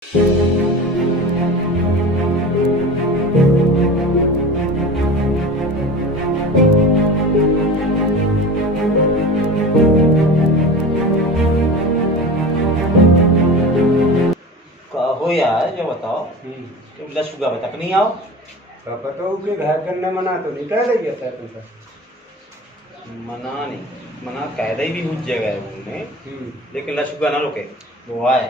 कहो यार जो बताओ तुम लशुगा तक नहीं आओ तो बताओ कि घर करने मना तो नहीं कह रही है तुमसे। मना नहीं मना कह रही भी उस जगह है उन्होंने, लेकिन लशुगा ना रुके वो आए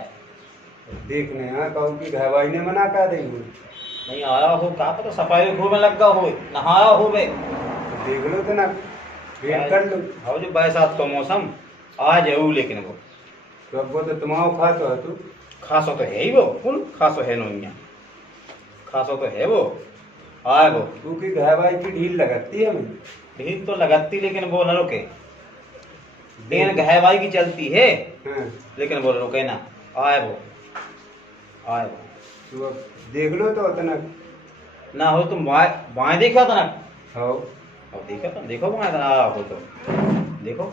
देखने यहाँ कहूँ कि घर भाई ने मना कर दी नहीं आया हो का पता सफाई में लगा हो नहाया हो बे देख लो तो ना वेट कर लो। अब जो बरसात का मौसम आ जाऊ, लेकिन वो तो अब वो तो तुम्हारा खास हो तू खासो तो है ही वो फुल खासो है नो खासो तो है वो आए वो क्योंकि घर भाई की ढील लगाती है हमें। ढील तो लगाती लेकिन वो न रुके लेकिन गहवाई की चलती है लेकिन वो रुके ना आए वो तो अब देख लो तो उतना ना हो तुम बाएं देखा था ना हो अब देखा था देखो बाएं था हो तो देखो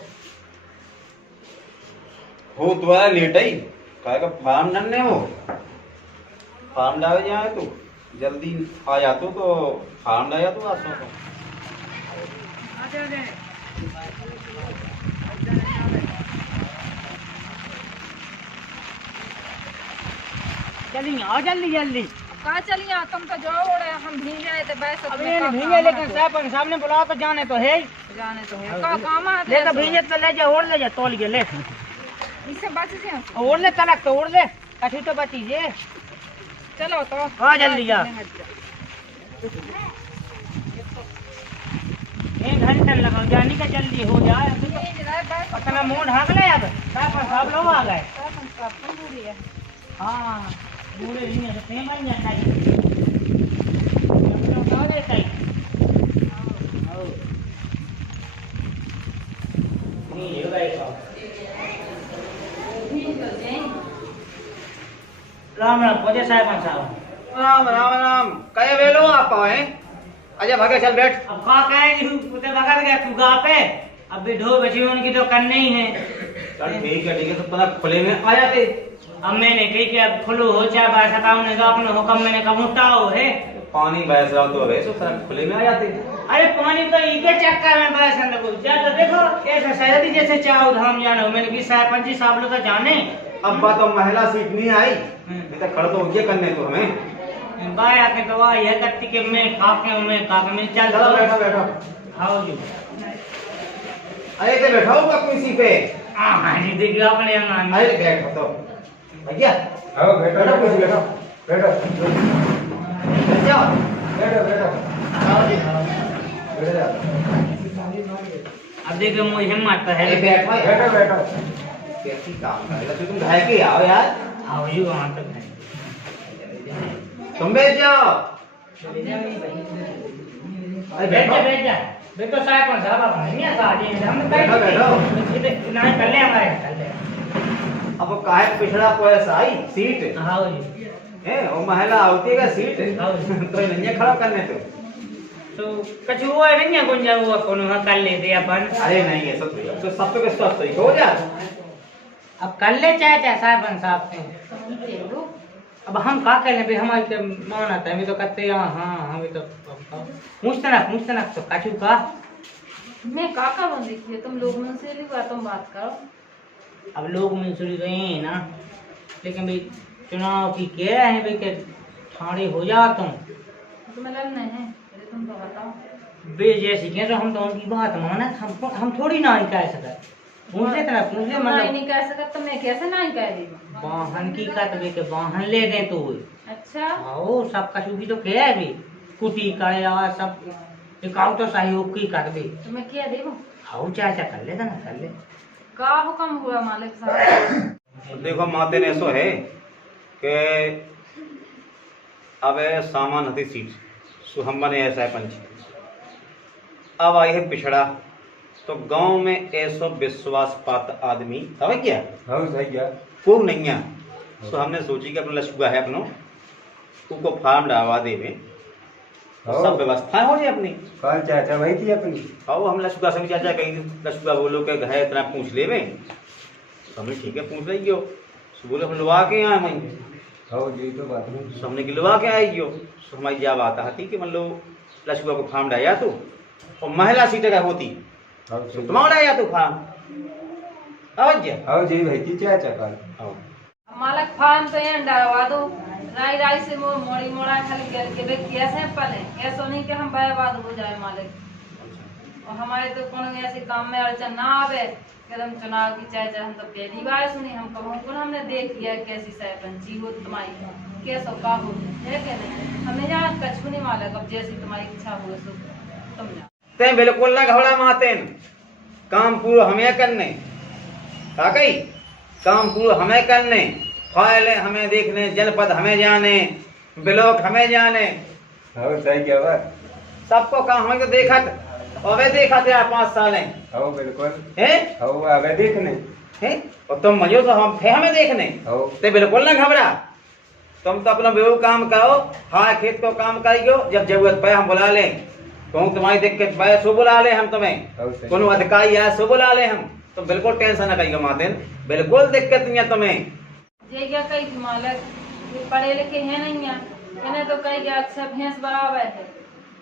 हो तुम्हारा लेट ही का फार्म डरने हो फार्म डाल जाए तो जल्दी आ जाते तो फार्म डाल जाते आसो तो चलिए आओ जल्दी जल्दी। कहाँ चलिए तुम तो जाओ रहे हम भीगे रहे थे बस अब ये भीगे लेकिन साहब सामने बुलाओ तो जाने तो है जाने तो है का काम है ले तो भीगे तो ले जा और ले जा तोल के ले इससे बच से और ले तलक तो और ले कठी तो बची जे चलो तो हाँ जल्दी जा। एक घंटा लगाओ जाने का जल्दी हो जाए अपना मुंह ढाक ले अब सब लोग आ गए। हाँ पूरे नहीं है तो बन जाता है राम राम पहुंचे साहब साहब राम राम राम कहे वेलो आप हैं अजय भागे चल बैठ अब का कहे उते भगत गया तू गा पे अब भी ढो बची उनकी तो करने ही है। चल ठीक है तो पता खुले में आ जाते अब मैंने कही कि अब खुलो हो चाहे बासा का उन्हें तो अपने हुक्म मैंने कब उठाओ है पानी बहस रहा तो रहे तो खुले में आ जाते। अरे पानी तो इके चक्कर में बहस करने को जा तो देखो ऐसा शहरी जैसे चाहो धाम जाना मैंने की साहब पंची साहब लोग तो जाने अब बात तो महिला सीट नहीं आई नहीं तो खड़ तो ये करने तो हमें बाया के तो ये करती के मैं खाके मैं काके में चल चलो बैठो बैठो आओ जी अरे तो बैठा होगा किसी पे हां नहीं देखियो अपने अंगन अरे बैठो तो भैया आओ बैठो बैठो कुछ बैठो बैठो बैठ जाओ बैठो बैठो आओ जी बैठ जाओ। अब देखो मुझे हिम्मत तो है अरे बैठो बैठो बैठो कैसी काम करेगा तो तुम घर के आओ यार आओ जी वहां तक है तुम बैठ जाओ अरे बैठ जा बेटो साहब कौन साहब आप नहीं आता जी हम बैठो बैठो नहीं कर ले हमारे कर ले अब काहे पिछड़ा पैसा आई सीट आओ जी है और महिला होती है सीट आओ तो नहीं खड़ा करने तो कछु हुआ नहीं है गुंजा हुआ कौन कर ले दे अपन अरे नहीं है सब तो सब तो स्वस्थ ही हो जा अब कर ले चाहे साहब से अब हम का कर ले भाई हमारे तो मान आता है हम तो कहते हैं हाँ हमें तो मुस्तनक तो कछु का मैं काका बन देखिए तुम लोग में से लिखा तुम बात करो अब लोग मंसूरी रहे हैं ना लेकिन भाई चुनाव की कह रहे हैं भाई के ठाणे हो जा तुम तुम्हें लड़ना है तुम तो बताओ बे जैसी कह तो हम तो उनकी बात माना हम थोड़ी ना कह सकते पूछ ले मतलब नहीं कह सकता तो मैं कैसे नहीं कह रही वाहन की का तबे के वाहन ले दे तो अच्छा आओ सब कछु भी तो कह है भी कुटी करे और सब दिखाओ तो सहयोग की कर दे तो मैं क्या देबो आओ चाचा कर ले ना कर ले का हुक्म हुआ मालिक साहब देखो माते ने ऐसो है कि अब सामान हती सीट सो हम बने ऐसा है पंच अब आई है पिछड़ा तो गांव में ऐसो विश्वास पात्र आदमी अब क्या हाँ सही है को नहीं है तो हमने सोची कि अपना लशुगा है अपनो उसको फार्म डालवा दे में सब व्यवस्था हो जाए अपनी कल चाचा वही थी अपनी आओ हम लशुगा से चाचा कहीं लशुगा बोलो के घर इतना पूछ ले में तो हमें ठीक है पूछ रही हो बोले हम लुआ के यहाँ वहीं हो जी तो बात नहीं हमने गिलवा के आई हो हमारी जब आता थी कि मतलब लछुआ को फार्म डाया तू और महिला सीट का होती हो तुम्हारा डाया तू फार्म अवज्ञा हो जी भाई की चाचा का मालक फार्म तो यहाँ डरवा दो राई राई से मोड़ी मोड़ा खाली करके वे कैसे पले ऐसा नहीं कि हम बर्बाद हो जाए मालिक। और हमारे तो कोनो ऐसे काम में अड़चन ना आवे कि हम चुनाव की चाहे हम तो पहली बार सुनी हम कब हमने देख लिया कैसी सरपंची हो तुम्हारी कैसा का हो है क्या नहीं हमें यहाँ कछु नहीं मालक अब जैसी तुम्हारी इच्छा हो सो तुम जाओ। ते बिल्कुल ना घबरा मातेन काम पूरा हमें करने काकई काम पूरा हमें करने फाइल हमें देखने जनपद हमें जाने ब्लॉक हमें जाने हो सही क्या बात सबको काम हमें तो देखा और वे देखा थे 5 साल हो बिल्कुल हैं हो आवे देखने हैं और तुम मजो तो हम थे हमें देखने हो ते बिल्कुल ना घबरा तुम तो अपना बेहू काम करो हाँ खेत को काम करियो जब जरूरत पड़े हम बुला लें कहूँ तुम्हारी दिक्कत पड़े सो बुला ले हम तुम्हें हो सही कोनो अधिकारी आए सो बुला ले हम तो बिल्कुल टेंशन ना करिएगा मातेन बिल्कुल दिक्कत नहीं है तुम्हें ये क्या कही थी मालक ये पढ़े लिखे है नहीं है इन्हें तो कही गया अक्सर भैंस बराबर है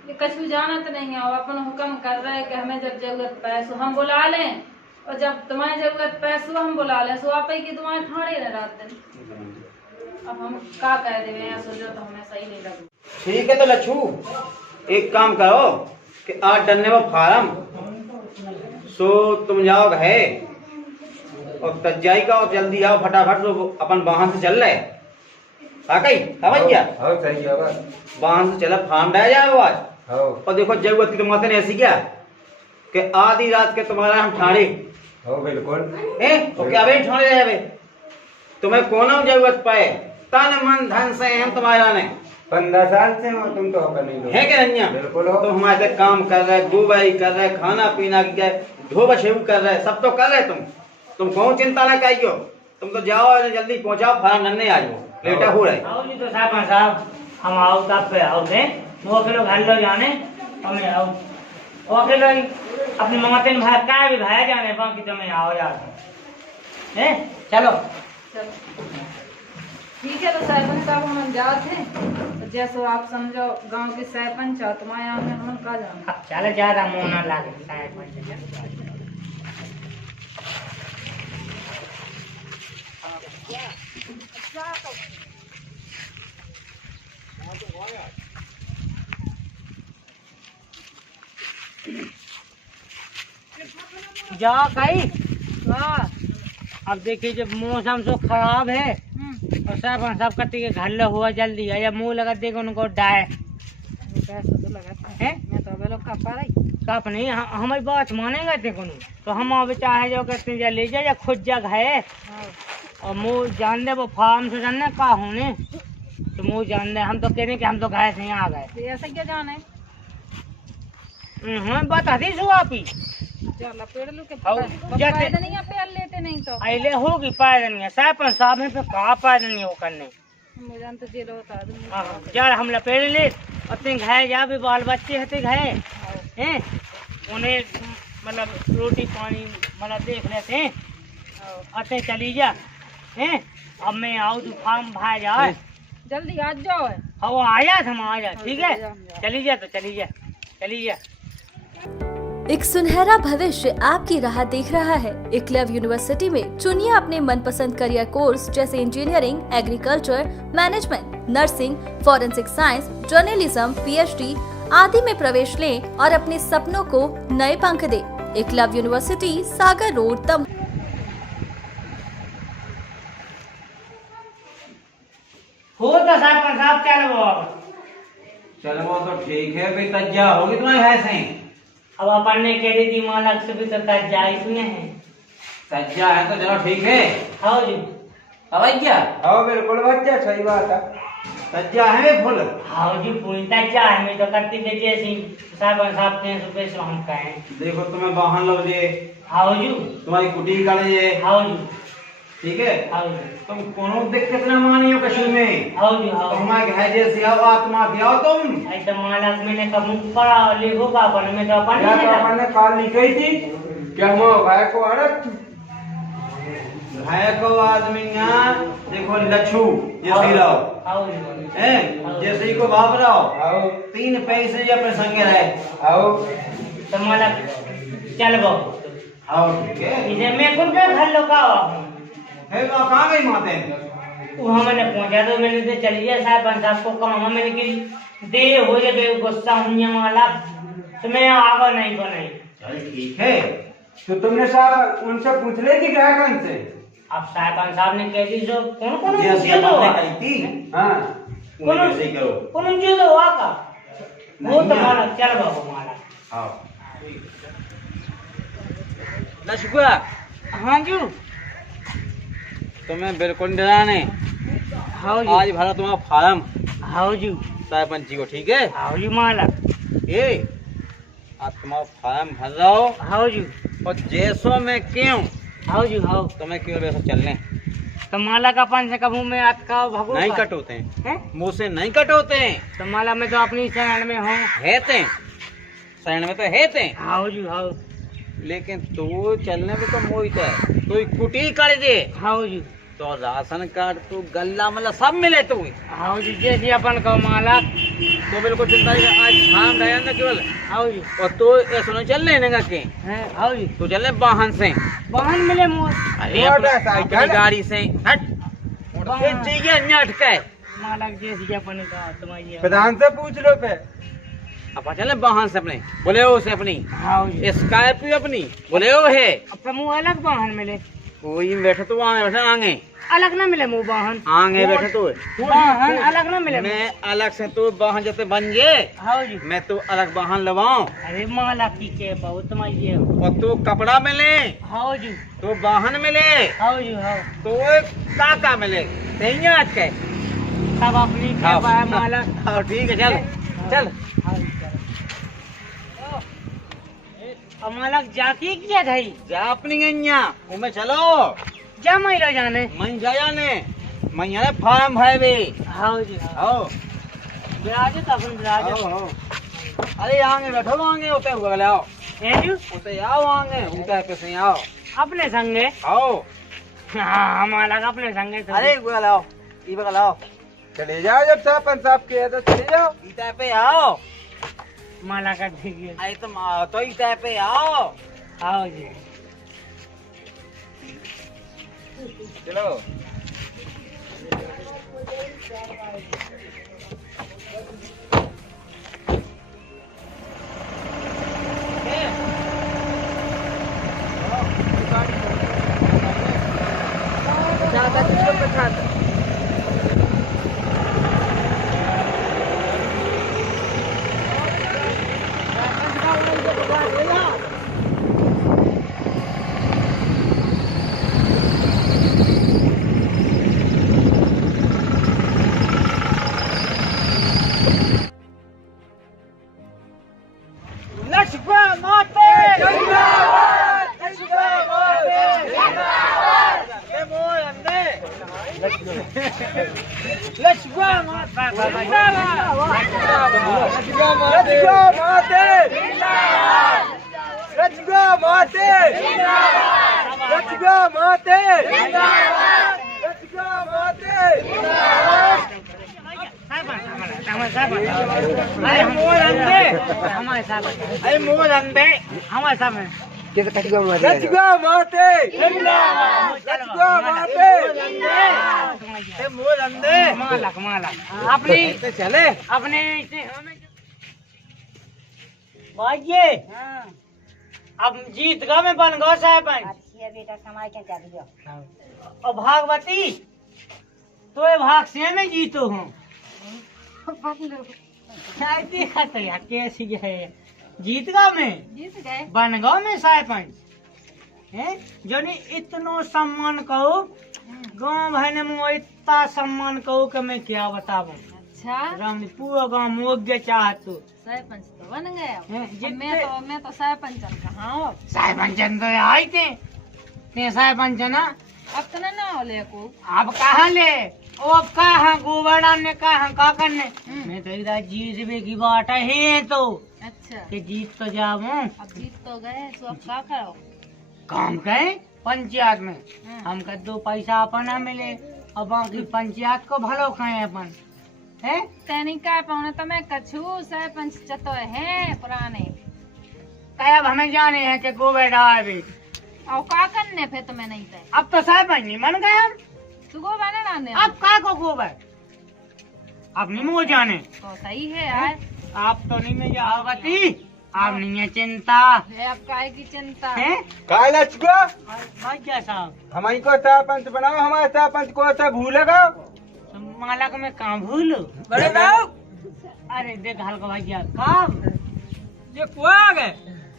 ये कछु जानत नहीं है और अपन हुक्म कर रहे हैं कि हमें जब जरूरत पड़े सो हम बुला लें और जब तुम्हारी जरूरत पड़े सो हम बुला लें सो आप ही की तुम्हारे ठाणे रह रात दिन अब हम का कह देवे यहाँ सोचो तो हमें सही नहीं लगे। ठीक है तो लच्छू एक काम करो कि आज डरने वो फार्म सो तुम जाओ है और तज्जाई का और जल्दी आओ फटाफट तो अपन वाहन से चल रहे आकई समझ गया हो सही क्या बात वाहन से चला फार्म डाया जाए आज हो और देखो जरूरत की तुम्हारे ने ऐसी क्या कि आधी रात के तुम्हारा हम ठाणे हो बिल्कुल तो क्या भाई ठाणे रहे तुम्हें कोना जरूरत पाए तन मन धन से हम तुम्हारा ने 15 साल से हो तुम तो होकर नहीं है क्या रंजिया बिल्कुल हो तुम हमारे से काम कर रहे दुबई कर रहे खाना पीना धो बशेव कर रहे सब तो कर रहे तुम कौन चिंता ना करियो तुम तो जाओ और जल्दी पहुंचाओ फार्म नन्ने आ जाओ लेटा हो रहे आओ जी तो साहब हम आओ तब पे आओ थे वो अकेलो घर लो जाने हमें आओ वो अकेलो अपनी मातेन भाई का भी भाया जाने बाकी तुम्हें आओ यार हैं चलो ठीक है तो सरपंच साहब हम जाते हैं तो जैसे आप समझो गांव के सरपंच हो तुम्हारे यहाँ में हम का जाना अब चले ज्यादा मुंह ना लागे शायद जाओ कहीं वाह अब देखिए जब मौसम तो खराब है और सब कटी के घर लो हुआ जल्दी है या मुंह लगा देगा उनको डाय पैसा तो लगाता है मैं तो अबे लोग का पा रही कप नहीं हमारी बात मानेगा देखो तो हम अब चाहे जो कहते हैं ले जाए या खुद जग है और मुँह जान दे वो फार्म से जानने का होने तो मुँह जान दे हम तो कह रहे कि हम तो गए थे यहाँ आ गए ऐसा क्या जाना है हमें बता दी सु आप ही चला पेड़ लो के हाउ, जाते- पैदल नहीं पेड़ लेते नहीं तो अले होगी पायरनिया सरपंच साहब है पे कहा पायरनिया वो करने मुझे जान तो जेल होता आदमी हाँ यार हम लपेड़ ले अपने घाय जा भी बाल बच्चे हते घाय हैं उन्हें मतलब रोटी पानी मतलब देख लेते हैं अते चली जा हैं अब मैं आऊँ तो फार्म भाई जा जल्दी आ जाओ हाँ वो आया था हम आ जा ठीक है चली जा तो चली जा चली जा। एक सुनहरा भविष्य आपकी राह देख रहा है। एकलव्य यूनिवर्सिटी में चुनिए अपने मनपसंद करियर कोर्स जैसे engineering, agriculture, management, nursing, forensic science, journalism, PhD आदि में प्रवेश लें और अपने सपनों को नए पंख दे। एकलव्य यूनिवर्सिटी, सागर रोड, दम। हो तो साहब चलो वो तो ठीक है भाई तज्जा होगी तुम्हारी भैंसे अब अपन ने कह दी थी मालक से भी तो जाई सुने हैं तज्जा है तो चलो ठीक है हाँ जी अवैया हो बिल्कुल बच्चा सही बात है तज्जा है वे फुल हाँ जी पूछता क्या है मैं तो करती थे जैसी साहब 300 रुपये से हम कहें देखो तुम्हें वाहन लो जे हाँ जी तुम्हारी कुटी का ले हाँ जी ठीक है हाँ जी तुम कोनो दिक्कत ना मानियो कशु में हाँ जी हाँ तुम्हारे घर जैसे आओ आत्मा के आओ तुम ऐसे मालक मैंने कब मुख पड़ा लिखो का अपन में तो अपन या नहीं तो लगा। अपन ने काल निकली थी क्या हम भाई को अड़क घाय को आदमी यहाँ देखो लच्छू जैसे रहो आओ जी हैं जैसे ही को बाप रहो आओ 3 पैसे या अपने संगे रहे आओ तो मालक चल बो आओ ठीक है इसे मैं कुल पे घर लोग आओ फिर कहाँ गई माते वो मैंने पहुंचा दो मैंने तो चली गया साहब साहब को कमा मैंने कि दे हो जाए गुस्सा हुई माला तो मैं आवा नहीं बनाई चल ठीक है तो तुमने साहब उनसे पूछ ले थी ग्राहकन से? अब साहब ने कह दी जो कौन कौन जैसे पूछे तो आपने कही थी हाँ उन्हें वैसे ही करो कौन जो तो वाका वो नहीं तो है। माला चल बाबू माला आओ लशुआ हाँ जी तुम्हें बिल्कुल डराने हाँ आज भरा तुम्हारा फार्म हाँ जी सरपंची को ठीक है हाँ जी माला ए आज तुम्हारा फार्म भर रहा हो हाँ जी और जैसो में क्यों हाँ जी हाँ तुम्हें क्यों वैसे चलने तो माला का पान से कभू में आपका भगो नहीं कट होते हैं हैं मुंह से नहीं कट होते हैं तो माला में तो अपनी शरण में हूँ हेते शरण में तो हेते हाँ जी हाँ लेकिन तू चलने में तो मोहित है तू कुटी कर दे हाँ जी तो राशन कार्ड तू गल्ला मतलब सब मिले तू हाँ जी जैसे अपन को माला तो बिल्कुल चिंता नहीं आज शाम गया ना केवल हाँ जी और तू ऐसा नहीं चल लेने का के हैं हाँ जी तू चलने वाहन से वाहन मिले मोर अरे अपनी गाड़ी से हट फिर चाहिए नट के माला जैसे अपन का तुम्हारी प्रधान से पूछ लो पे अब चले वाहन से अपने बोले हो से अपनी हाँ जी स्कॉर्पियो अपनी बोले हो है अब तो मुँह अलग वाहन मिले कोई बैठे तो आगे बैठे आगे अलग ना मिले मुँह वाहन आगे बैठे तो वाहन अलग ना मिले मैं अलग से तू वाहन जैसे बन गए हाँ जी मैं तो अलग वाहन लगाऊं अरे माला की के बहुत तुम्हारी और तू कपड़ा मिले हाँ जी तो वाहन मिले हाँ जी हाँ तो काका मिले नहीं आज के सब अपनी के पाया माला हाँ ठीक है चल चल हाँ जी, चलो। अब माला जाती क्या थी जा अपनी गैया मैं चलो जा महिला जाने मन जाया ने मैं यहाँ फार्म भाई भी हाँ जी हाँ आओ विराज तो अपन विराज आओ आओ अरे आगे बैठो आगे उते हुआ आओ है जी उते आओ आगे उते कैसे आओ अपने संगे आओ हाँ माला का अपने संगे तो अरे बगल आओ ई बगल आओ चले जाओ जब सरपंच साहब के है तो चले जाओ इते पे आओ माला का देखिए अरे तुम तो इते पे आओ हाँ जी चलो लक्ष्मण माते लक्ष्मण अरे मोर अंधे हमारे साथ अरे मोर अंधे हमारे साथ में मोर अंधे मालक मालक अपनी चले अपने भाइये अब जीत गा में बन गो साहब बेटा कमाई के कर दियो और भागवती तो ये भाग से में जीतो हूँ देखा तो यार कैसी है जीत गा में जीत गए बन गो में सरपंच है जो नहीं इतनो सम्मान कहो गाँव भाई ने मुझे इतना सम्मान कहो कि मैं क्या बताऊं अच्छा राम पूरा गाँव मोग्य चाहत तू सरपंच तो बन गए हैं, अब मैं तो सरपंच कहाँ हो साहेबंचन तो आई थे साहेबंचन अब तो ना होले को अब कहाँ ले ओ अब कहाँ गोबरदान ने कहाँ का करने मैं तो इधर जीत की बात है तो अच्छा कि जीत तो जाऊं अब जीत तो गए तो अब क्या करो काम कहे पंचायत में हमका 2 पैसा अपना मिले और बाकी पंचायत को भलो खाए अपन है। तैनी का पाऊना तो मैं कछु सरपंच चतो है पुराने। अब हमें जाने हैं कि गोबर डाल और का करने फिर तुम्हें नहीं थे। अब तो सरपंच नहीं मन गए हम। तू को बने डालने अब का को गोबर अब नहीं मुझे जाने। तो सही है यार। आप तो नहीं में जावती आप नहीं है चिंता अब काय की चिंता है। काय लचको भाग्य साहब हमारी को सरपंच बनाओ, हमारे सरपंच को से भूलेगा। मालक में कहाँ भूलू बड़े लाओ अरे देख हल्का भैया काम ये कुआ आ गए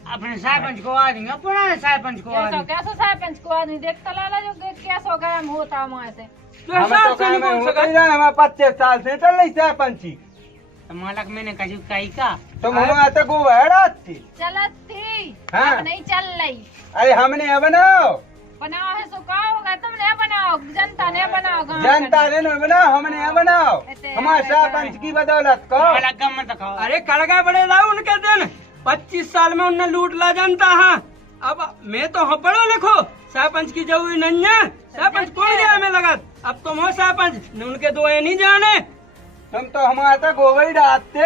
अपने सरपंच को आ देंगे पुराने सरपंच को आ देंगे। कैसा सरपंच को आदमी देखता लाला जो कैसा गर्म होता वहाँ से। हमें तो काम में होता ही रहा, हमारे 25 साल से चल रही सरपंची। तो मालक मैंने कही कही का तुम हमारे तक वो है रात थी। चलत थी हाँ। अब नहीं चल रही। अरे हमने ये बनाओ बनाओ है सो का होगा तुमने बनाओ जनता ने बनाओ गाँव जनता ने नहीं बनाओ, हमने ये बनाओ हमारे सरपंच की बदौलत को। मालक गम मत खाओ। अरे कड़गा बड़े लाओ उनके दिन 25 साल में उनने लूट ला जनता। हाँ अब मैं तो हाँ पढ़ो लिखो सरपंच की जरूरी नहीं है। सरपंच कौन गया हमें लगा अब तुम हो सरपंच न उनके दो नहीं जाने। तुम तो हमारे तक गोबर डालते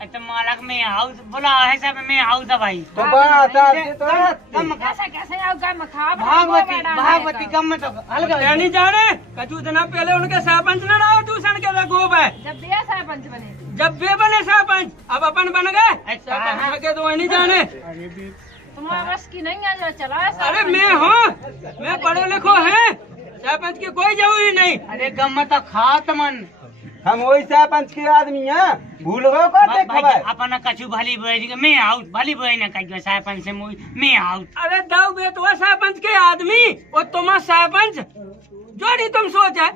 अच्छा मालक में हाउस बोला है सब में हाउस दवाई तो बात आते तो गम कैसे कैसे आओ गम खा भागवती गम मत हल्का क्या नहीं जाने कचू दिन पहले उनके सरपंच न रहो ट्यूशन के लगोब है जब दिया सरपंच बने जब वे बने सरपंच अब अपन बन गए सरपंच के दो नहीं जाने। तुम्हारा बस की नहीं है जो चला है अरे मैं हूँ मैं पढ़ो लिखो है सरपंच की कोई जरूरी नहीं। अरे गम मत खात मन हम वही सरपंच के आदमी हैं, भूल गए का खबर। अपना कछु भली बुराई मैं आउट भली बुराई न कहियो सरपंच से मैं आउट। अरे दाऊ बेटवा सरपंच के आदमी और तुम्हारा सरपंच जोड़ी तुम सोचा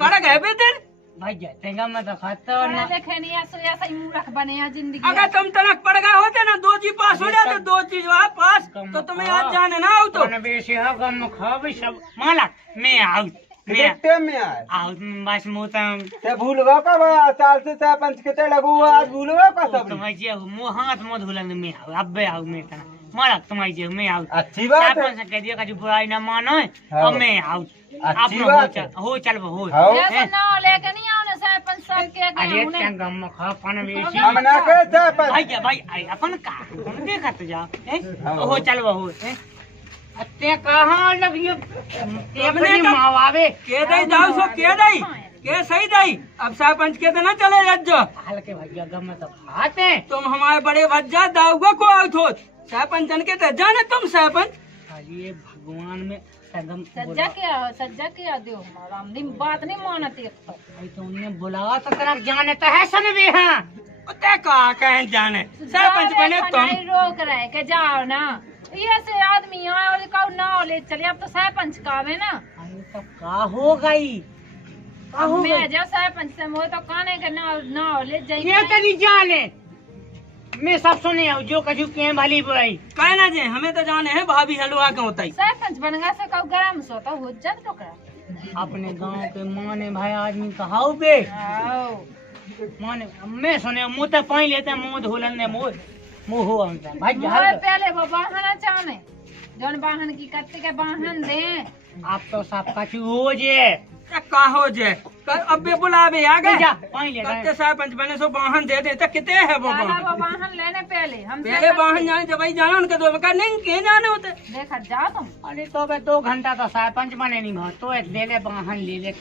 कड़क है बेदन भैया तेगा मत खातो ना देखे नहीं ऐसा ही मूर्ख बने हैं जिंदगी। अगर तुम तनक पड़ गए होते ना 2 चीज पास हो जाते 2 चीज पास तो तुम्हें आज जाने ना हो तो बेसी हो गम खा भी सब मालक मैं आउट देखते में आए आउट बस मोतम ते भूल गए का बा साल से सरपंच के ते लगू आज भूल गए का सब। तुम्हारी जे मुंह हाथ मत धुलन में आउट अबे आउट मैं तना मालक तुम्हारी जे मैं आउट अच्छी बात है, सरपंच से कह दिया कछु बुराई ना मानो अब मैं आउट अच्छी आप बात है। हो चल हो हाँ। जैसे ना लेके नहीं आओ ना सरपंच सब के अरे गए क्या गम खा पान बेसी हम ना के सरपंच भैया भाई आई अपन का तुम देखत जा हो चल हो अत्ते कहाँ लगियो अपने मावावे के दई दाऊ सो के दई के सही दई अब सरपंच के तो ना चले जो हल्के भैया गम तो खाते तुम हमारे बड़े वज्जा दाऊगा को आउट हो सरपंच जन के तो जाने तुम सरपंच ये भगवान में सदम सज्जा क्या दो हमारा हमने बात नहीं मानती तो उन्हें बुलावा तो तेरा जाने तो है सन भी हाँ ते कहा कहें जाने सरपंच बने तुम रोक रहे के जाओ ना ये से आदमी आए और कहो ना ले चले अब तो सरपंच का है ना। अरे तो का हो गई का हो मैं गई जब सरपंच से मोह तो काने के ना ले जाइए ये तो नहीं जाने मैं सब सुने हूँ जो कछु के भली बुराई कहना जे हमें तो जाने है भाभी हलवा के होता ही सरपंच बन गया से कहो गरम सोता हो जन तो करा अपने गांव के माने भाई आदमी कहाऊ बे आओ माने मैं सुने मुँह तो पानी लेते मुँह धोलन ने मुँह हो भाई मोह पहले वो वाहन चाने जौन वाहन की करते के वाहन दे आप तो सब कछु हो जे का हो जे अब भी बुलावे आ गए जा पानी ले कत्ते सरपंच बने सो वाहन दे दे तो कितने है वो लाला वाहन वो वाहन लेने पहले हम पहले वाहन जाने जब भाई जाना उनके दो का नहीं के जाने होते देखा जा तुम अरे तो बे 2 घंटा तो सरपंच बने नहीं भाग तो ले ले वाहन ले ले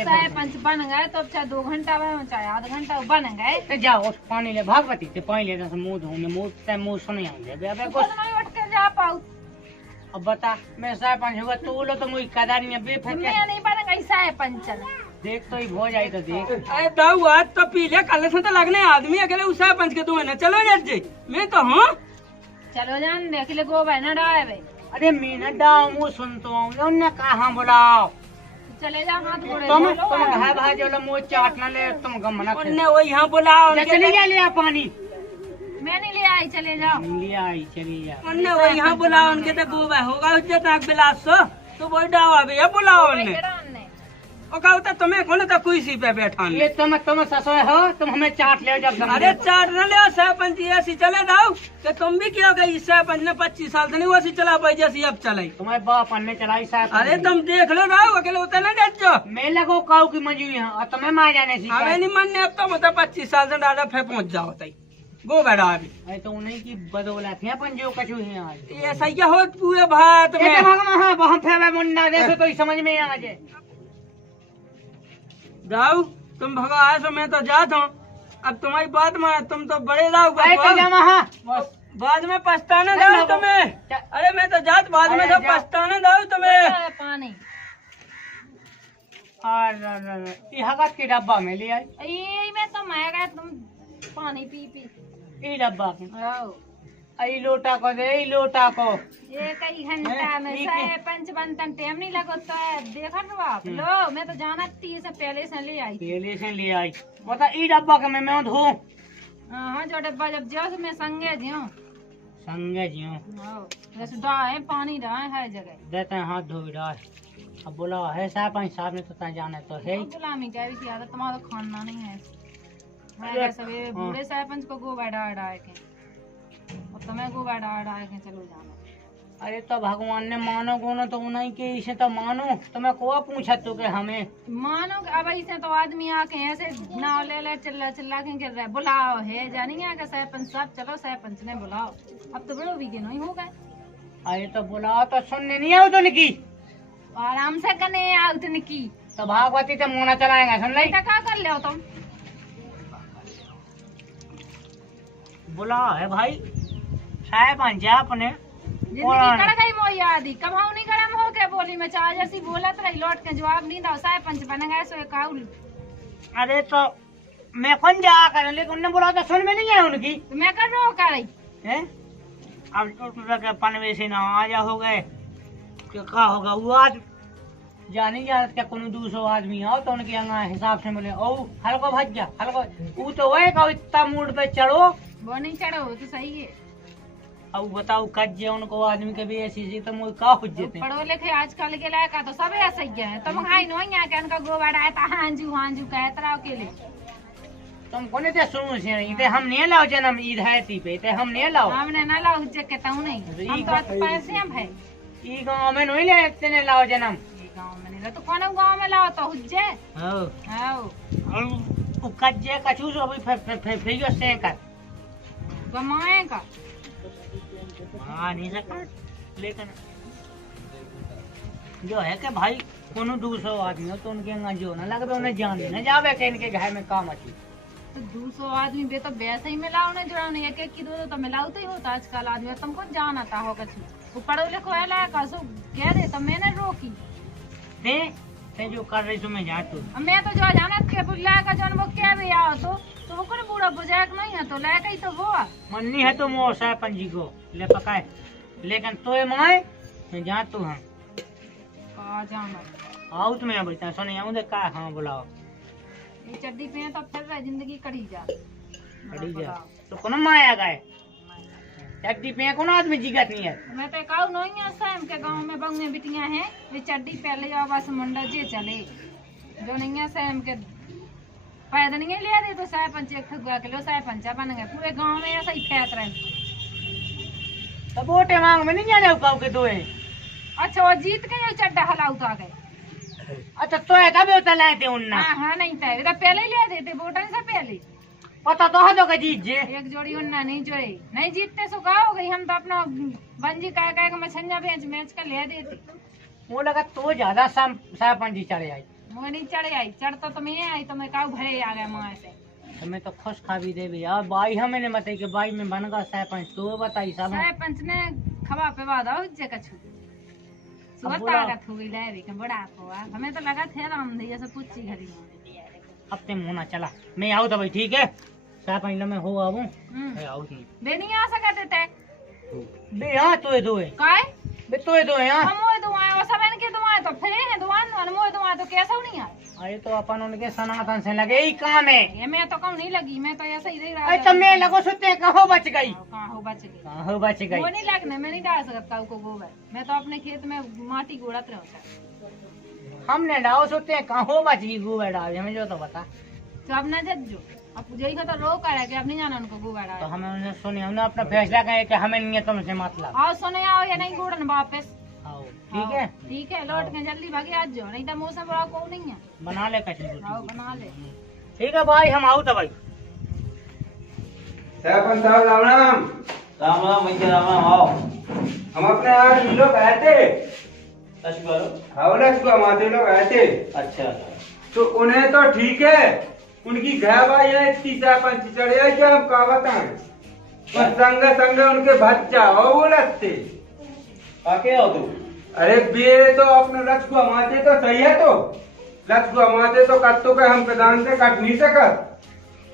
सरपंच बन गए तो चाहे 2 घंटा में चाहे आधा घंटा बन गए तो जाओ पानी ले भागवती ते पानी ले मुँह धोने मुँह सुने आऊंगे अबे खुद नहीं उठ के जा पाऊ अब बता मैं सरपंच हुआ तू लो तो मुझे कदर नहीं बेफिक्र मैं नहीं बन गई सरपंच देख तो ही हो जाए तो देख अरे दाऊ आज तो पीले कल से तो लगने आदमी अकेले उस सरपंच के दो है ना चलो जी मैं तो हूँ चलो जान देख ले गो भाई ना डावे अरे मीना डाव मुँह सुनता हूँ उन्होंने कहा बुलाओ चले जा हाथ गोड़े तुम घर भाई जो मुँह चाटना ले तुम गमना उनने वो यहाँ बुलाओ चली जा लिया पानी मैं नहीं ले आई चले जाओ लिया आई चली जा उनने वो यहाँ बुलाओ उनके तो गोबा होगा उज्जत आग बिलास सो तो वो डावा भैया बुलाओ उनने और कहा होता तुम्हें कौन था कुर्सी पे बैठा ये तुम ससुर हो, तुम हमें चाट ले जब अरे चार न ले सरपंच जी ऐसी चले दाओ कि तुम भी क्या गई सरपंच ने 25 साल से नहीं वैसी चला पाई जैसी अब चलाई। तुम्हारे बाप ने चलाई साहब। अरे तुम देख लो दाओ अकेले होता ना डेट जो मैं लगो काऊ की मंजूरी है और तुम्हें मार जाने सी। हमें नहीं मानने अब तो मतलब 25 साल से डाटा फे पहुंच जाओ तई गो बैठा अभी। अरे तो उन्हीं की बदौलत है अपन जो कछु है आज। ये सही हो पूरे भारत में हाँ बहुत फैला मुन्ना देखो तो समझ में आ जाए। दाऊ तुम भगा आए सो मैं तो जात हूँ अब तुम्हारी बात माना तुम तो बड़े दाऊ बाद में पछताना दाऊ तुम्हें। अरे मैं तो जात बाद में सब पछताना दाऊ तुम्हें। पानी हगत के डब्बा में ले आई ये में तो मैं गया तुम पानी पी पी ई डब्बा के आओ आई लोटा को दे ई लोटा को ये कई घंटा में सरपंच बनतन टाइम नहीं लगो तो देखा तो आप लो मैं तो जाना 30 से पहले से ले आई पहले से ले आई बता ई डब्बा के मैं धो। हाँ जो डब्बा जब जो मैं संगे जियो संगे जियो जैसे डा है पानी रहा है हर जगह देते हैं हाथ धो डाल। अब बोला है सरपंच साहब ने तो जाने तो है गुलामी क्या भी आदत तुम्हारा खाना नहीं है। मैं सवेरे बूढ़े सरपंच को गो बैठा के और तुम्हें गो बैठा के चलो जाना। अरे तो भगवान ने मानो गोनो तो उन्हीं के इसे तो मानो तो मैं को पूछा तो के हमें मानो अब ऐसे तो आदमी आके ऐसे नाव ले चिल्ला चिल्ला के गिर रहे बुलाओ है जानी आके सरपंच साहब चलो सरपंच ने बुलाओ अब तो बड़ो भी नहीं हो गए। अरे तो बुलाओ तो सुनने नहीं आओ तो निकी आराम से कने आओ तो निकी तो भागवती तो मोना चलाएंगे सुन ली क्या कर ले तुम बुला है भाई सरपंच अपने जिंदगी कर गई मोई आदि कमाऊ नहीं गरम हो के बोली में चाह जैसी बोलत रही लौट के जवाब नहीं दो सरपंच बन गए सो काउल। अरे तो मैं कौन जा कर लेकिन उन्होंने बोला तो सुन में नहीं है उनकी तो मैं कर रो कर रही है अब तो पनवे से ना आ जा हो गए क्या होगा वो आज जानी जा क्या कोनो 200 आदमी आओ तो उनके हिसाब से बोले ओ हल्को भज जा हल्को वो तो वही का इतना मूड पे चढ़ो वो नहीं चढ़ो तो सही है। अब बताओ कज्जे उनको आदमी के भी ऐसी चीज तो मुझे का हो जेते पढ़ो लिखे आजकल के लायक तो सब ऐसा ही है तुम खाई नो यहाँ के उनका गोबर आया था हांजू कहते रहो के लिए तुम कोने ते सुनो से नहीं ते हम नहीं लाओ जन्म ईद है ती पे ते हम नहीं लाओ हमने ना लाओ जे कहता हूं नहीं हम तो पैसे हम भाई ई गांव में नहीं ले तेने लाओ जन्म ई गांव में नहीं तो कौन गांव में लाओ तो हुज्जे हां आओ ओ कज्जे कछु जो अभी फेयो से कर गमाए का हां नहीं सकता लेकिन जो है कि भाई कोनो 200 आदमी हो तो उनके यहाँ जो ना लगे उन्हें जान देना जावे के इनके घर में काम अच्छी तो 200 आदमी बे तो वैसे ही मिलाओ ना जोड़ा नहीं एक की दो तो मिलाओ तो ही होता आजकल आदमी तुमको जान आता होगा वो पढ़ो लिखो है लायक सो कह दे तो मैंने रोकी ते जो कर रही तुम्हें जा तू मैं तो जो जाना के बुला का जन वो क्या भी आओ तो वो कोई बूढ़ा बुजुर्ग नहीं है तो लायक ही तो वो मन्नी है तो मोर सरपंच जी को ले पकाए लेकिन तो माए मैं जा तू हम का जाना आओ तुम्हें बता सुन आऊं दे का हां बुलाओ ये चड्डी पे तो फिर रह जिंदगी कड़ी जा कड़ी जा तो कौन माया गए चड्डी पे कौन आदमी जीगत नहीं है मैं तो कहूं नहीं है शाम के गांव में बंगे बिटियां हैं वे चड्डी पहले जाओ बस मुंडा जे चले जो नहीं है शाम के पैदल नहीं ले दे तो सरपंच एक ठगुआ के लो सरपंच बन गए पूरे गांव में ऐसा ही फैत रहे तो वोटे मांग में नहीं जाने काऊ के दोए अच्छा वो जीत के चड्डा हलाऊ तो आ गए अच्छा तो है कब होता लाते उन्ना हां नहीं था तो पहले ही ले देते वोटन से पहले पता तो है तो के जीत जे एक जोड़ी उन्ना नहीं जोड़े नहीं जीतते सो का हो गई हम तो अपना बंजी का के मछंजा बेच मैच का ले देते वो लगा तो ज्यादा सरपंच जी चढ़े आई मैं नहीं चढ़े आई चढ़ता तो मैं आई तो मैं काऊ भरे आ गया मां से तो मैं तो खुश खा भी दे भी यार बाई हमें ने बताई कि बाई में बन गया सरपंच तो बताई सब सरपंच ने खबा पे वादा हुज्जे कछु सुबह ताकत हो गई डायरी के बड़ा हुआ हमें तो लगा थे राम भैया से पूछी घरी अब ते मुना चला मैं आऊं तो भाई ठीक है सरपंच में हो आऊं आऊं नहीं बे नहीं आ सकते थे बे हां तो दो है काय बे तो दो है हम मोय दुआएं और सब इनके दुआएं तो फिर है दुआन और मोय दुआएं तो कैसा नहीं है अरे तो अपन उनके सनातन से लगे ही काम है ये मैं तो कहूं नहीं लगी मैं तो ऐसा ही रही रहा अरे तो मैं लगो सुते कहो बच गई कहां बच गई कहो बच गई वो नहीं लगने मैं नहीं डाल सकता काऊ को गोबर मैं तो अपने खेत में माटी गोड़त रहूं हमने डाओ सोते हैं कहाँ बची गुबर डाल हमें जो तो बता। तो अब ना जज्जो अब यही तो रोक है कि अब नहीं जाना उनको गुबारा तो हमें उन्हें सुनी हमने अपना फैसला कहे कि हमें नहीं है तुमसे मतलब। आओ सुने आओ या नहीं गुड़न वापस। आओ ठीक है ठीक है लौट के जल्दी भागे आज जो नहीं तो मौसम बड़ा को नहीं है। बना ले कचरी आओ बना ले। ठीक है भाई हम आओ तो भाई। सरपंच साहब राम राम। राम राम भैया राम राम आओ। हम अपने 8 लोग आए थे। सच करो। हवलत को हमारे लोग आए थे। अच्छा तो उन्हें तो ठीक है उनकी घरवाई है इतनी सरपंच चढ़े है कि हम का बताएं। और संग संग उनके बच्चा हो बोलत थे। आके आओ तू। अरे बे तो अपने लक्ष्य को हमारे तो सही है तो लक्ष्य को हमारे तो कत्तों के हम प्रधान से कट नहीं सकत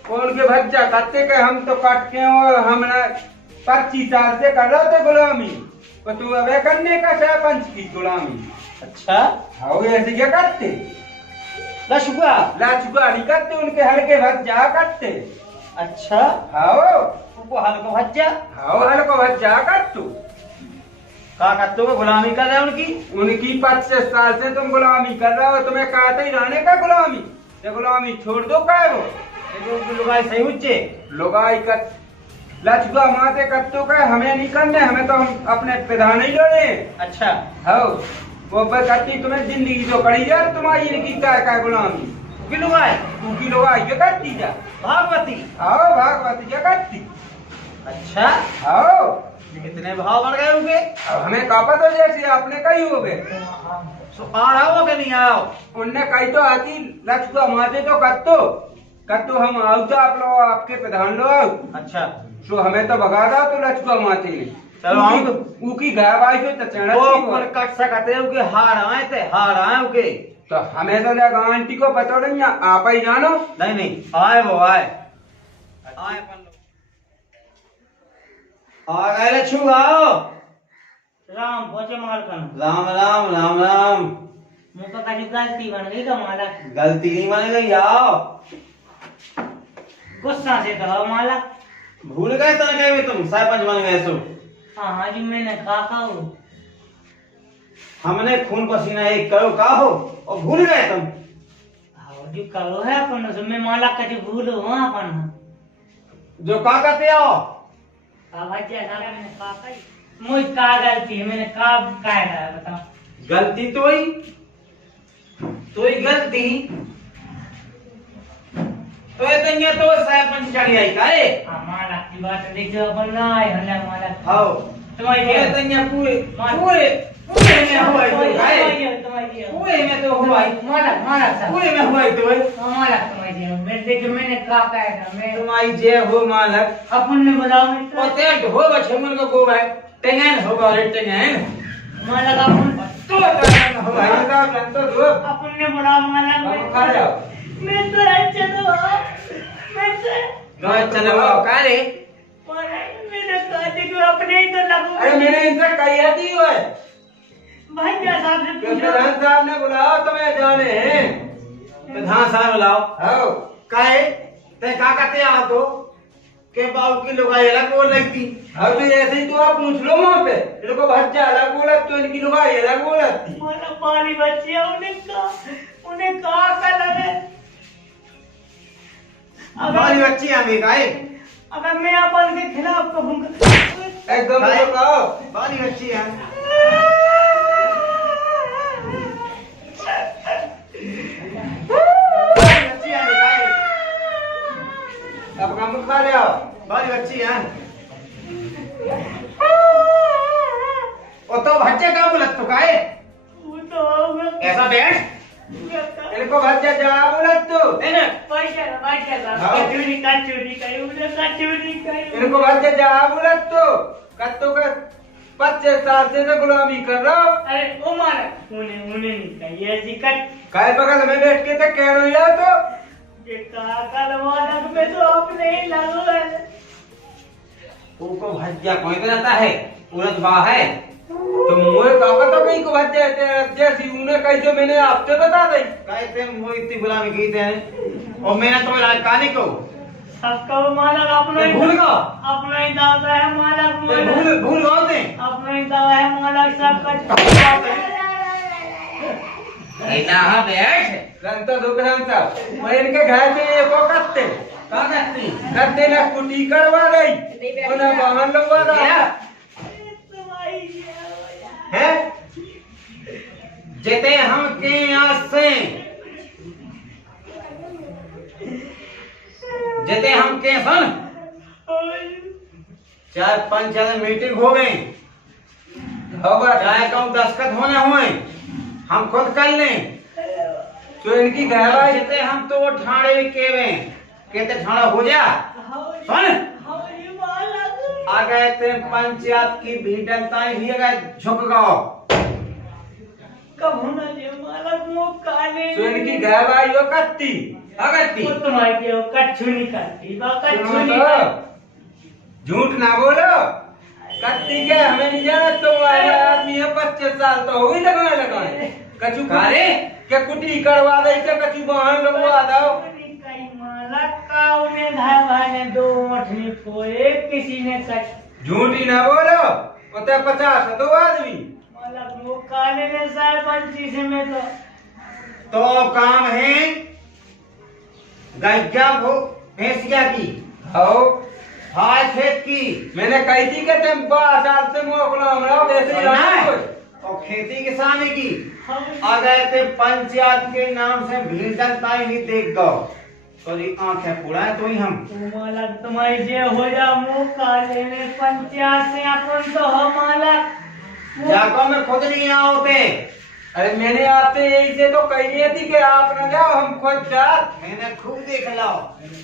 और उनके बच्चा कत्ते के हम तो कट के और हमने 25 साल से कर रहे थे गुलामी तो तू अब करने का सरपंच की गुलामी। अच्छा हाँ ऐसे क्या करते लशुआ। लाचुआ नहीं करते उनके हल्के बच्चा करते। अच्छा हाँ तुमको हल्को भज्जा हाँ हल्को बच्चा कर तू का कत्तों को गुलामी कर रहे हैं उनकी। उनकी 25 साल से तुम गुलामी कर रहे हो तुम्हें कहते ही रहने का गुलामी ये गुलामी छोड़ दो का वो उनकी लुगाई सही उच्चे लुगाई कर लचुआ माते कत्तों का हमें नहीं करने हमें तो हम अपने प्रधान ही जोड़े। अच्छा हाँ वो करती तुम्हें जिंदगी तो कड़ी जा तुम्हारी इनकी क्या गुलामी की लुगाई उनकी लुगाई क्या करती जा भागवती। आओ भागवती क्या करती। अच्छा आओ कितने भाव बढ़ गए उनके। अब हमें कापा तो जैसे आपने कही हो गए तो आ रहा हो कि नहीं आओ। उनने कही तो आती लक्ष्य माते तो कत्तो हम आओ तो आप लोग आपके प्रधान लोग। अच्छा सो हमें तो भगा दो तो लक्ष्य माते चलो आओ तो उनकी गाय तो चढ़ा वो ऊपर कट सकते हैं उनके हार आए उनके। तो हमें तो लगा आंटी को पता नहीं आप ही जानो। नहीं नहीं आए वो आए आए अपन लोग आ गए लच्छू आओ। राम भोजे मालकन राम राम राम राम। मुझको कहीं गलती बन गई तो मालक गलती नहीं मान गई आओ। गुस्सा से कहो मालक। भूल गए तो कहे भी तुम सरपंच बन गए सो। हाँ जी मैंने कहा हमने खून पसीना एक करो का हो और भूल गए तुम। हाँ जी करो है अपन में मालक का जो भूलो हो अपन जो का करते आओ भाई मैंने कहा मुझ का गलती है मैंने का है बताओ। गलती तो ही गलती तो ये तो सरपंच चढ़ आई का रे। हाँ मालक की बात देखो अपन ना आए हल्ला मालक आओ तुम्हारी ये पूरे पूरे पूरे में हुआ तो तुम्हारी पूरे में तो हुआ मालक मालक साहब पूरे में हुआ तो मालक तुम्हारी मैं देख मैंने का था मैं तुम्हारी जय हो मालक। अपन ने बुलाओ और तेल हो बच्चे मन को गो भाई टेंगन हो गए टेंगन मालक अपन तो टेंगन हो भाई तो दो अपन ने बुलाओ मालक हम खा जाओ मैं तो अच्छा तो मैं तो चलो का रे मैंने कहा कि अपने ही तो लगू। अरे मैंने इनसे कही थी है भाई क्या साहब ने पूछा प्रधान साहब ने बुलाया तुम्हें जाने हैं। प्रधान साहब बुलाओ आओ काहे ते का कहते आ तो के बाबू की लुगाई अलग बोल लगती। अब तो ऐसे ही तो आप पूछ लो वहाँ पे इनको भज्जा अलग बोला तो इनकी लुगाई अलग बोलती। मतलब पानी बच्चे उन्हें कहा कर लगे हमारी बच्ची हमें काहे अगर मैं अपन के खिलाफ कहूँगा एकदम तो कहो हमारी बच्ची है अब काम खा ले आओ हमारी बच्ची है ओ तो भज्जे का बोलत तो काहे वो तो होगा ऐसा बैठ इनको भज्जा जा बोला तो नहीं ना हाँ। चोरी करी इनको भज्जा जा बोला तो कत्तो का 25 साल से तो गुलामी कर रहा हूँ। अरे ओ मारा उन्हें नहीं कही ऐसी कट काय बगल में बैठ के तो कह रही हो तो ये कल में तो अपने ही लगो है उनको भज्जा कोई तो रहता है उड़द बा है तो मुझे काका तो कहीं को भज्जा जैसी उन्हें कही जो मैंने आपसे बता दी कहते वो इतनी गुलामी की थे और मैंने तो कहानी को सबका मालक अपना ही भूल गया अपना ही दादा है मालक भूल भूल गए थे अपना ही दादा है मालक सबका यहाँ बैठ रंता दुकान साहब वो इनके घर से ये को करते कहाँ करती करते ना कुटी करवा रही उन्हें वाहन लगवा रहा है जेते हम के यहाँ से जेते हम के सन 4-5 मीटिंग हो गई चाहे कहूँ दस्तखत होने हुए हम खुद कर लें तो इनकी गहराई जेते हम तो ठाणे केवे कहते ठाणा हो जा सुन आ गए थे पंचायत की भीटन ताई भी गए झुक गओ कब होना जे मालक मो काले तो इनकी गहराई वो कत्ती अगत्ती वो तुम्हारी के कच्छु नहीं करती बा कच्छु सुनो नहीं तो, करती झूठ ना बोलो कत्ती के हमें नहीं जाना तुम आदमी है 25 साल तो हो ही लगाए कछु कारे क्या कुटी करवा दे क्या कछु वाहन लगवा दो कई मालक काऊ ने घर वाले 2 ओठनी कोए किसी ने कच झूठ ही ना बोलो उते 50 है 2 आदमी मालक वो काले ने सरपंची से में तो काम है गैया वो भैंसिया की हो हाय खेत की मैंने कही थी कि तुम 12 साल से मोकलो हमरा वैसे ही रहना और खेती किसानी की आ गए थे पंचायत के नाम से भीड़न ताई भी देख गो तो ये आंखें पुड़ाए तो ही हम मालक तुम्हारी जे हो जा मुंह काले ने पंचायत से अपन तो हो मालक जाको में खुद नहीं ना होते अरे मैंने आपसे यही से तो कही थी कि आप न जाओ हम खुद जात मैंने खूब देख लो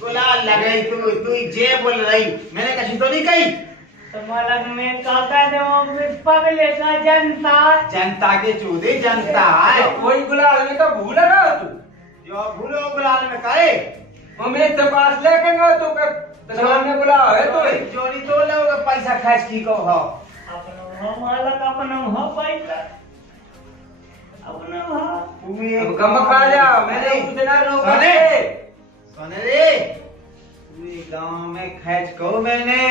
गुलाल लगाई तू जे बोल रही मैंने कहीं तो नहीं कही तो मालक में काका दे पगले का जनता के चूदे जनता है वही गुलाल में तो भूल रहा तू जो भूलो गुलाल में करे हम एक से पास लेके गए तो सामने बुलाओ है तो जोड़ी तो लोग पैसा खर्च की को हो अपना हो मालक अपना हो पैसा अपना हो अब गम खा जाओ मैंने पूछना रोका सोने रे पूरे गांव में खर्च को मैंने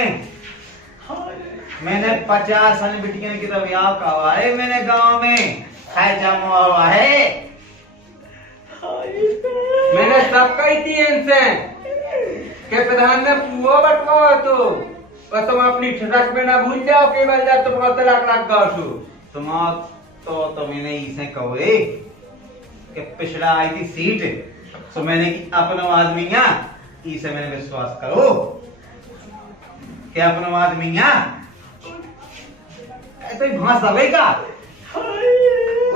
50 सन बिटिया की तरफ यहाँ कहा है मैंने गांव में खर्च जमा हुआ है मैंने सब कही थी इनसे कि प्रधान ने पुआ बटवा तो बस तुम अपनी ठटक में ना भूल जाओ केवल जा तो 5 लाख लाख गाँव तुम तो मैंने इसे कहे कि पिछड़ा आई थी सीट तो मैंने की अपना आदमी इसे मैंने विश्वास करो कि अपना आदमी ऐसे ही भांस दबेगा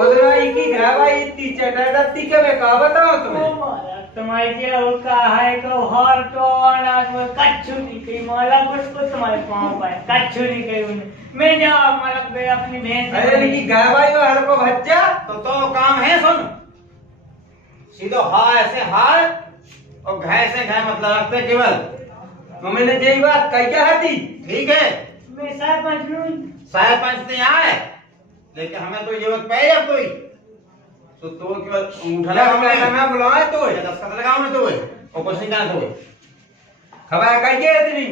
उधर की घरवाई इतनी चटरती के मैं कहा बताओ तुम्हें मालक तुम्हारी जे हो का है को हर तो अनाज में कच्छु नहीं कही मालक उसको तुम्हारे पाँव पर कच्छु नहीं कही उन्हें मैं जाओ मालक बे अपनी भैंस अरे इनकी घरवाई वो हर को बच्चा तो काम है सुन सीधो हाय से हाय और घाय से घाय मतलब रखते केवल तो मैंने यही बात कही क्या थी ठीक है मैं सरपंच हूँ सरपंच नहीं आए लेकिन हमें तो जरूरत पड़े अब कोई तो केवल अंगूठा लगाओ मैं बुलाए तो या दस्तखत लगाओ ना तो और कुछ नहीं करना तो खबर कहिए इतनी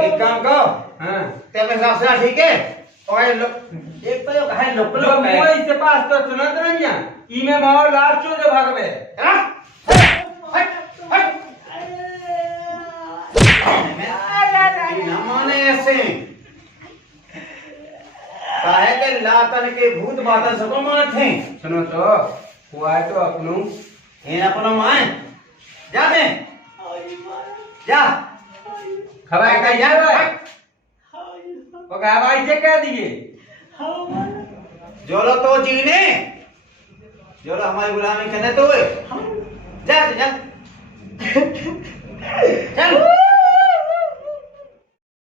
एक काम करो हाँ तेरे हिसाब से ठीक है और एक तो है लोग जो मुंह इससे पास तो सुना तो नहीं है ई में मार लास्ट जो भागवे माने ऐसे काहे के लातन के भूत बातन सबको मारते सुनो तो हुआ है तो अपनों इन अपनों मां जा दे जा खबर का यार वो भाई से कह दिए जोलो तो जीने जोलो हमारी गुलामी करने तो जा चल